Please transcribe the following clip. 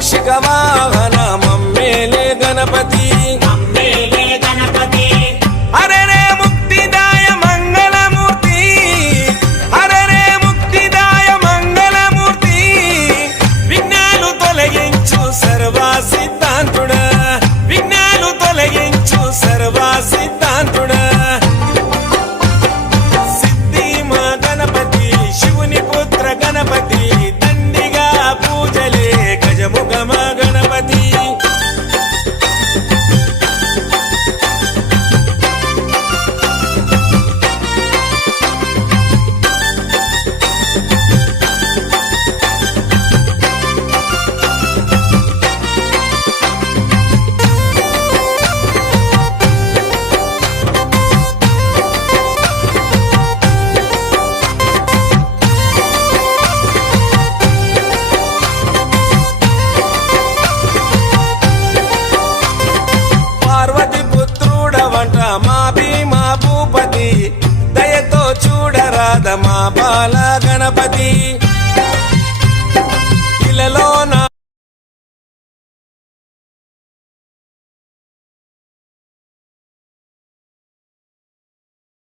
మూషిక వాహన మమ్మేలే గణపతి హరే రే ముక్తిదాయ మంగళమూర్తి హరే రే ముక్తిదాయ మంగళమూర్తి విఘ్నాలు తొలగించు సర్వా సిద్ధాంతుడా విఘ్నాలు తొలగించు సర్వా సిద్ధాంతుడా సిద్ధి మా గణపతి శివుని పుత్ర గణపతి దండిగా పూజలే గజముఖ మా గణపతి పార్వతి పుత్రుడవంట మా భీమా భూపతి దయతో చూడరాద మా బాల గణపతి